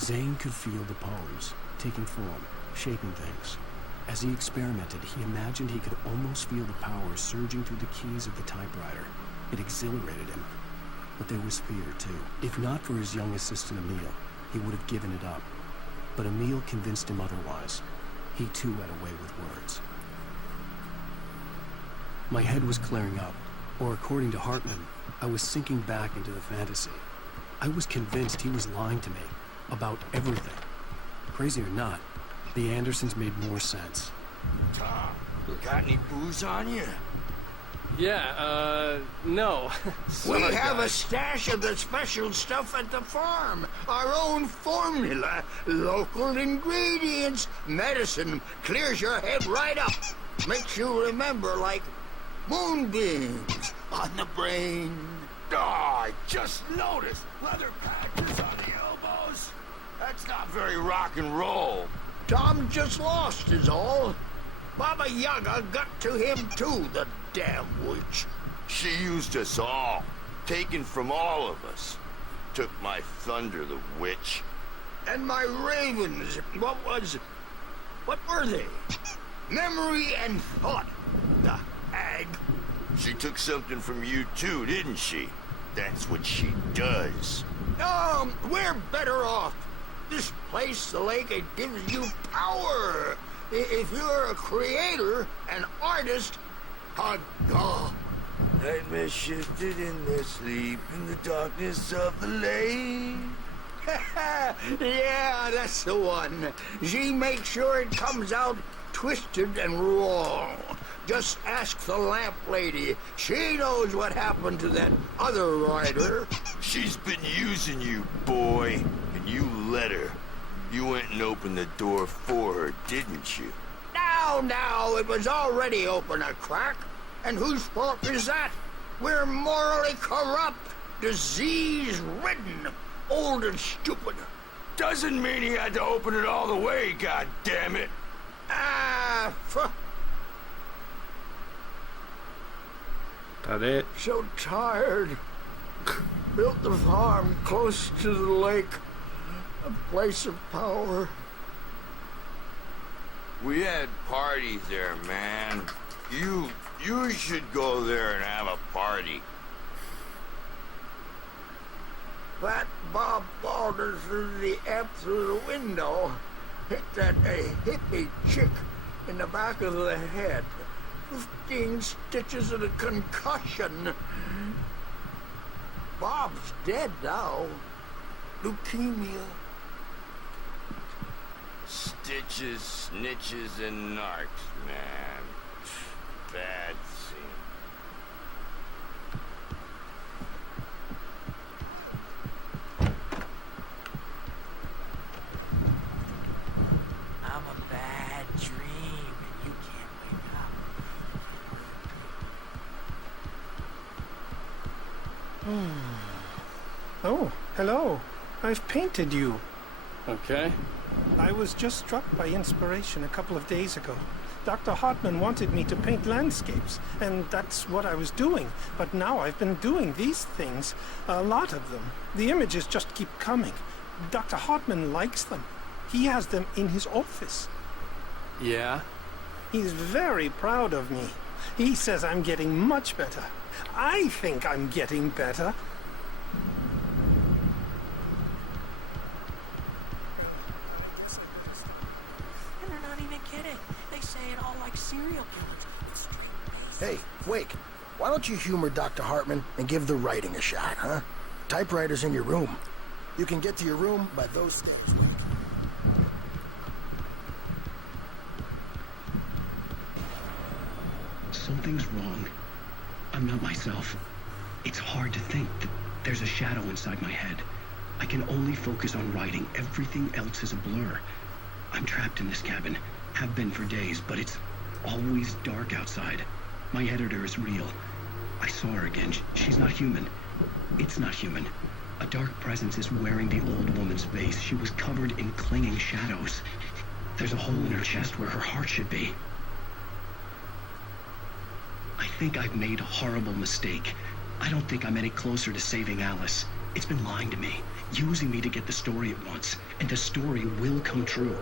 Zane could feel the poems, taking form, shaping things. As he experimented, he imagined he could almost feel the power surging through the keys of the typewriter. It exhilarated him. But there was fear, too. If not for his young assistant Emil, he would have given it up. But Emil convinced him otherwise. He too had a way with words. My head was clearing up, or according to Hartman, I was sinking back into the fantasy. I was convinced he was lying to me, about everything. Crazy or not, the Andersons made more sense. Tom, got any booze on you? Yeah, no. We have a stash of the special stuff at the farm. Our own formula, local ingredients. Medicine clears your head right up. Makes you remember like moonbeams on the brain. Oh, I just noticed leather patches on the elbows. That's not very rock and roll. Tom just lost is all. Baba Yaga got to him too, the damn witch. She used us all. Taken from all of us. Took my thunder, the witch. And my ravens. What were they? Memory and thought. The hag. She took something from you too, didn't she? That's what she does. We're better off. This place, the lake, it gives you power. If you're a creator, an artist, a god. Nightmare shifted in their sleep in the darkness of the lake. Yeah, that's the one. She makes sure it comes out twisted and wrong. Just ask the lamp lady. She knows what happened to that other rider. She's been using you, boy, and you let her. You went and opened the door for her, didn't you? Now, it was already open a crack. And whose fault is that? We're morally corrupt, disease-ridden, old and stupid. Doesn't mean he had to open it all the way, goddammit. That it? So tired. Built the farm close to the lake. A place of power. We had parties there, man. You should go there and have a party. That Bob Balder threw the amp through the window. Hit that hippie chick in the back of the head. 15 stitches and a concussion. Bob's dead now. Leukemia. Stitches, snitches, and narcs, man. Bad scene. I'm a bad dream, and you can't wake up. Oh, hello. I've painted you. Okay. I was just struck by inspiration a couple of days ago. Dr. Hartman wanted me to paint landscapes, and that's what I was doing. But now I've been doing these things, a lot of them. The images just keep coming. Dr. Hartman likes them. He has them in his office. Yeah? He's very proud of me. He says I'm getting much better. I think I'm getting better. And they're not even kidding. They say it all like serial killers. It's straight. Hey, Wake, why don't you humor Dr. Hartman and give the writing a shot, huh? Typewriter's in your room. You can get to your room by those stairs, Wake. Something's wrong. I'm not myself. It's hard to think that there's a shadow inside my head. I can only focus on writing. Everything else is a blur. I'm trapped in this cabin. Have been for days, but it's always dark outside. My editor is real. I saw her again. She's not human. It's not human. A dark presence is wearing the old woman's face. She was covered in clinging shadows. There's a hole in her chest where her heart should be. I think I've made a horrible mistake. I don't think I'm any closer to saving Alice. It's been lying to me, using me to get the story it wants, and the story will come true.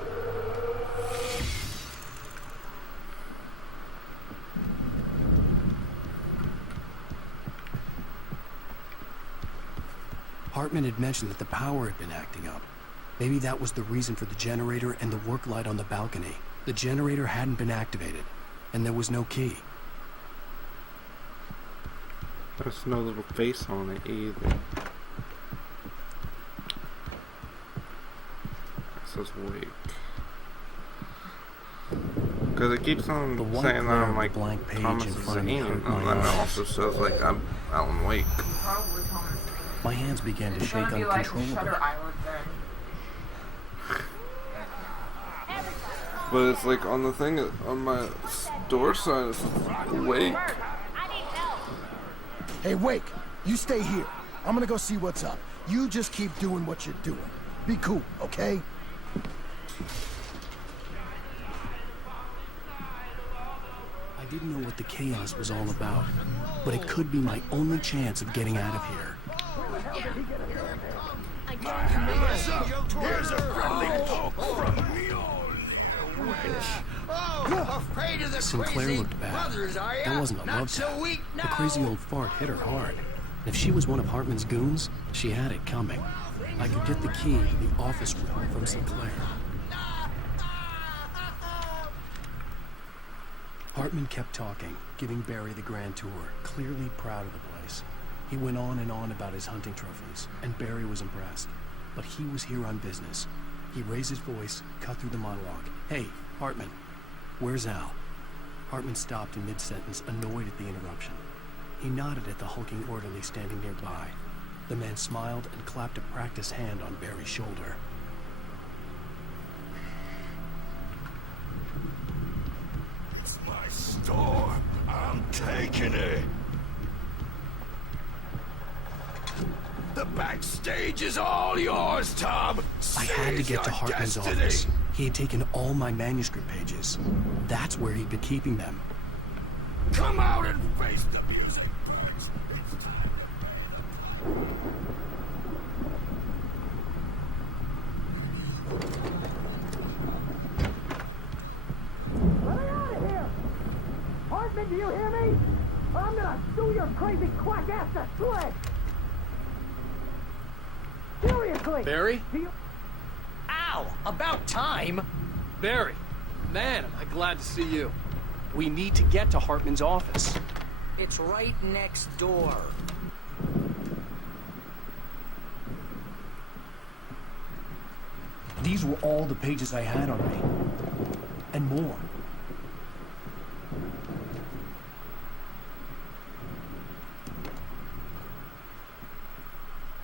Hartman had mentioned that the power had been acting up. Maybe that was the reason for the generator and the work light on the balcony. The generator hadn't been activated, and there was no key. There's no little face on it either. It says wake. Because it keeps on saying that I'm like Thomas Zane, and then it also says like I'm Alan Wake. Probably Thomas Zane. My hands began to shake It's gonna be like Shutter Island then. But it's like on the thing, on my door sign, it says wake. Hey, Wake, you stay here. I'm gonna go see what's up. You just keep doing what you're doing. Be cool, okay? I didn't know what the chaos was all about, but it could be my only chance of getting out of here. Here's a friendly poke from me, afraid of the Sinclair crazy looked bad. brothers, are ya? That wasn't a Not love so tap. weak The now. crazy old fart hit her hard. If she was one of Hartman's goons, she had it coming. I could get the key to the office room from Sinclair. Hartman kept talking, giving Barry the grand tour, clearly proud of the place. He went on and on about his hunting trophies, and Barry was impressed. But he was here on business. He raised his voice, cut through the monologue. Hey, Hartman, where's Al? Hartman stopped in mid-sentence, annoyed at the interruption. He nodded at the hulking orderly standing nearby. The man smiled and clapped a practiced hand on Barry's shoulder. It's my store. I'm taking it. The backstage is all yours, Tom. I had to Seize get to your Hartman's destiny. office. He had taken all my manuscript pages. That's where he'd been keeping them. Come out and face the music. It's time Let me out of here! Hartman, do you hear me? Or I'm gonna sue your crazy quack ass to sledge! Seriously! Barry? Do you... Ow! About time! Barry! Man, am I glad to see you. We need to get to Hartman's office. It's right next door. These were all the pages I had on me. And more.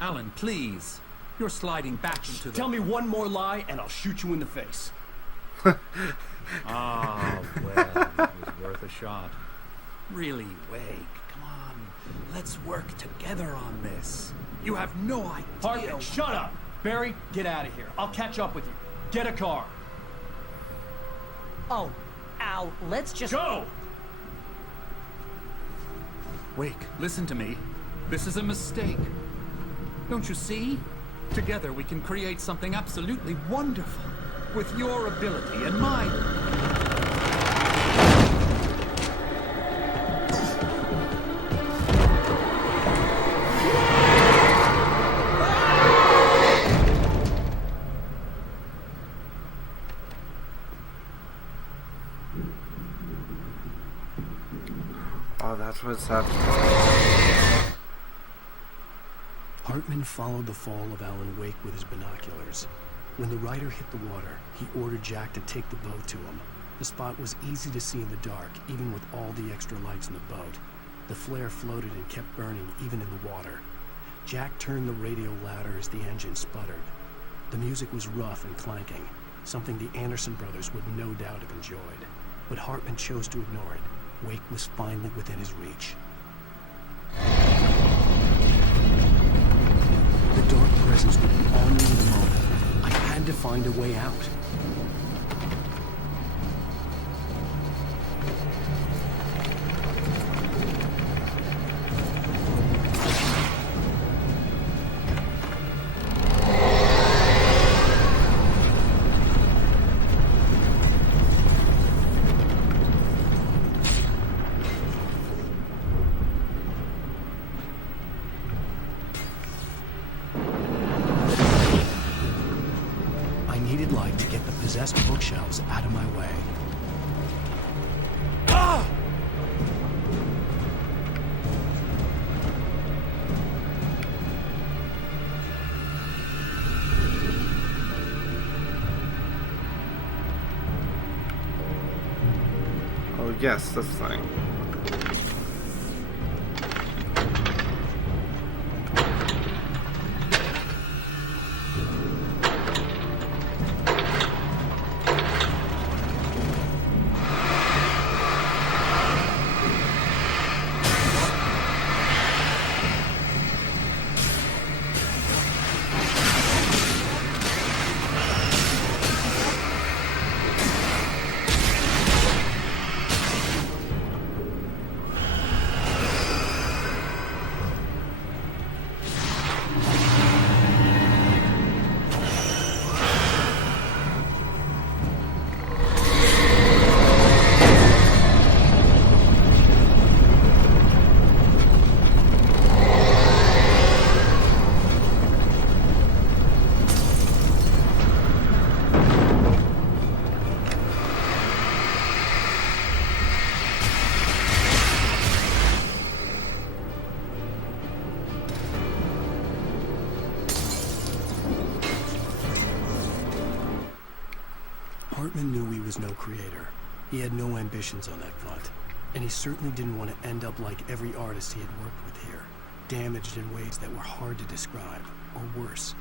Alan, please. You're sliding back into the... Tell me one more lie and I'll shoot you in the face. Ah, well, it was worth a shot. Really, Wake, come on. Let's work together on this. You have no idea... Hartman, shut up! Barry, get out of here. I'll catch up with you. Get a car. Oh, Al, let's just... Go! Wake, listen to me. This is a mistake. Don't you see? Together we can create something absolutely wonderful. With your ability and mine. Oh, that's what's happening. Hartman followed the fall of Alan Wake with his binoculars. When the rider hit the water, he ordered Jack to take the boat to him. The spot was easy to see in the dark, even with all the extra lights in the boat. The flare floated and kept burning, even in the water. Jack turned the radio louder as the engine sputtered. The music was rough and clanking, something the Anderson brothers would no doubt have enjoyed. But Hartman chose to ignore it. Wake was finally within his reach. The dark presence would be on me in a moment. I had to find a way out. possessed bookshelves out of my way. Oh yes, this thing. Hartman knew he was no creator. He had no ambitions on that front. And he certainly didn't want to end up like every artist he had worked with here, damaged in ways that were hard to describe, or worse.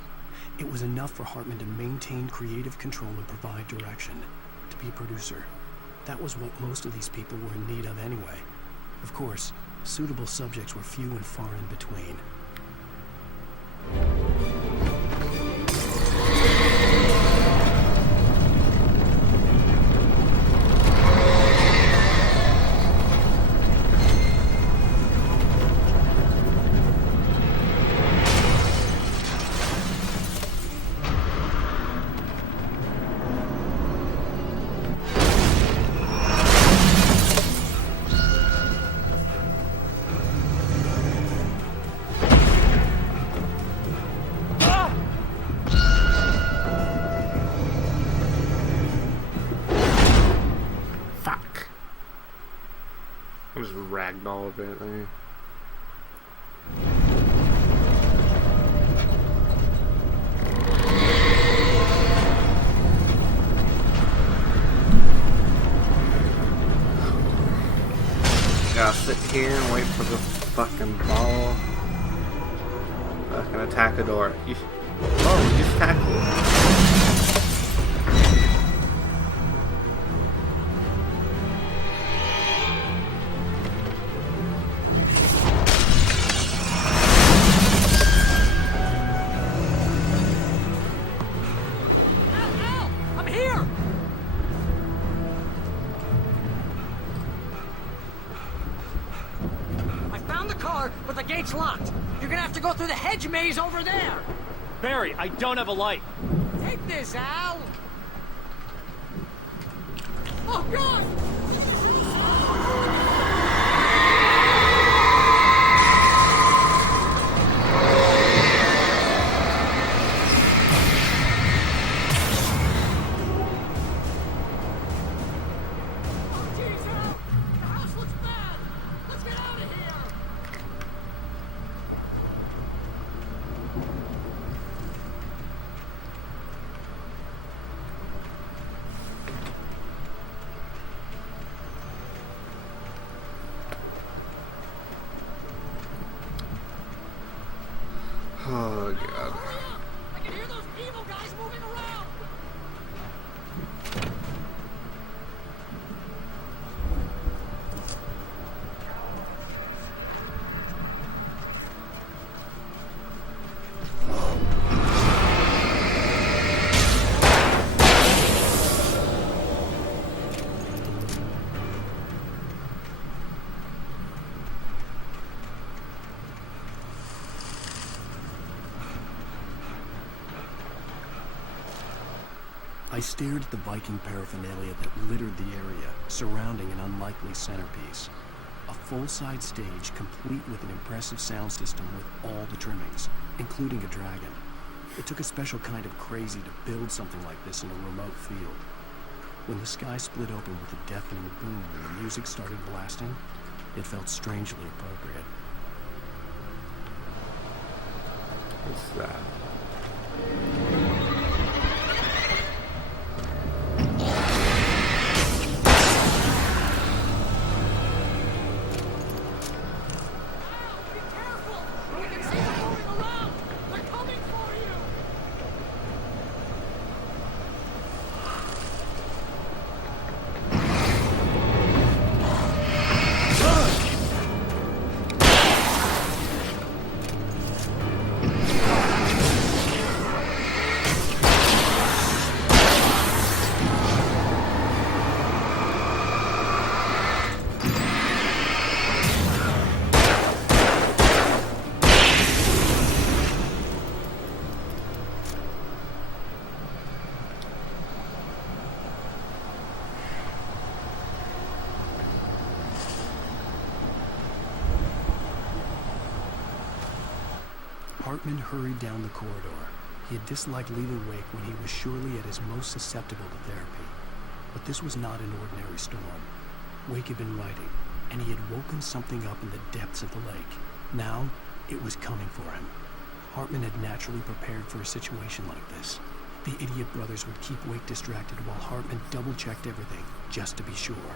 It was enough for Hartman to maintain creative control and provide direction, to be a producer. That was what most of these people were in need of anyway. Of course, suitable subjects were few and far in between. Ragdoll a bit there. Gotta sit here and wait for the fucking ball. Fucking attack a door. You just tackled it. But the gate's locked. You're gonna have to go through the hedge maze over there. Barry, I don't have a light. Take this, Al. Oh, God! Oh god. I can hear those evil guys moving around. I stared at the Viking paraphernalia that littered the area, surrounding an unlikely centerpiece. A full-size stage complete with an impressive sound system with all the trimmings, including a dragon. It took a special kind of crazy to build something like this in a remote field. When the sky split open with a deafening boom and the music started blasting, it felt strangely appropriate. What's that? Hartman hurried down the corridor. He had disliked leaving Wake when he was surely at his most susceptible to therapy. But this was not an ordinary storm. Wake had been writing, and he had woken something up in the depths of the lake. Now, it was coming for him. Hartman had naturally prepared for a situation like this. The idiot brothers would keep Wake distracted while Hartman double-checked everything, just to be sure.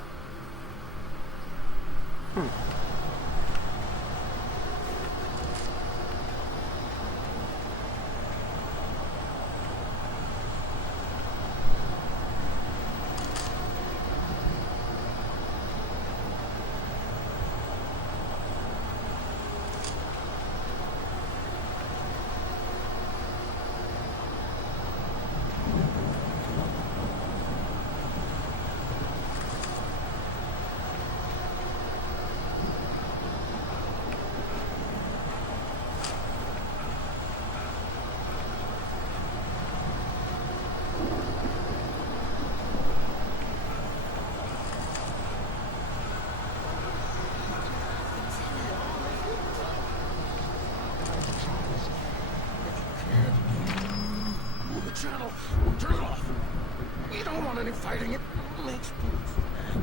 Channel. Turn it off. We don't want any fighting. It makes people sad.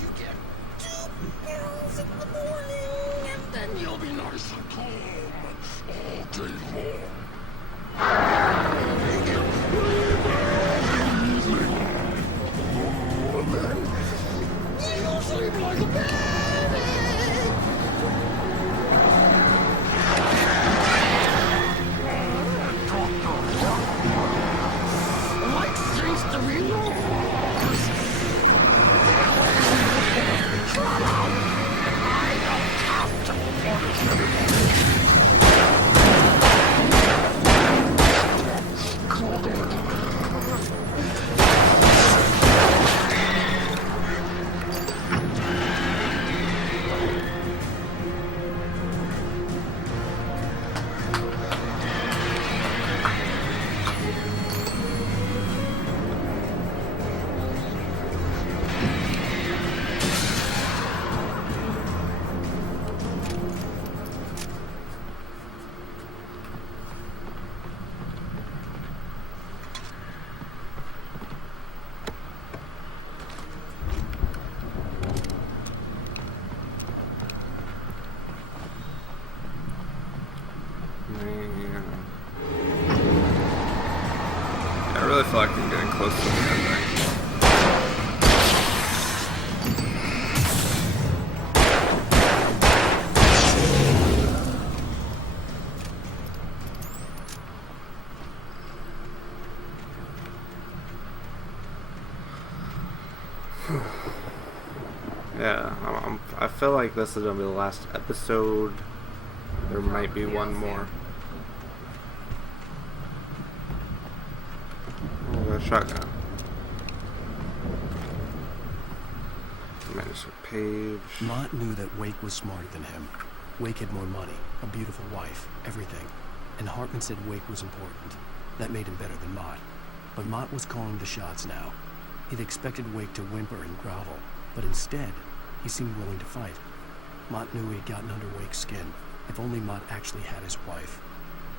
You get 2 pills in the morning, and then you'll be nice and calm all day long. And then you'll sleep like a baby. I really feel like I'm getting close to the ending. Yeah, I feel like this is gonna be the last episode. There might be one more. Oh, got a shotgun. Manuscript page. Mott knew that Wake was smarter than him. Wake had more money, a beautiful wife, everything. And Hartman said Wake was important. That made him better than Mott. But Mott was calling the shots now. He'd expected Wake to whimper and grovel, but instead, he seemed willing to fight. Mott knew he'd gotten under Wake's skin. If only Mott actually had his wife.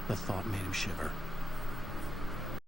The thought made him shiver.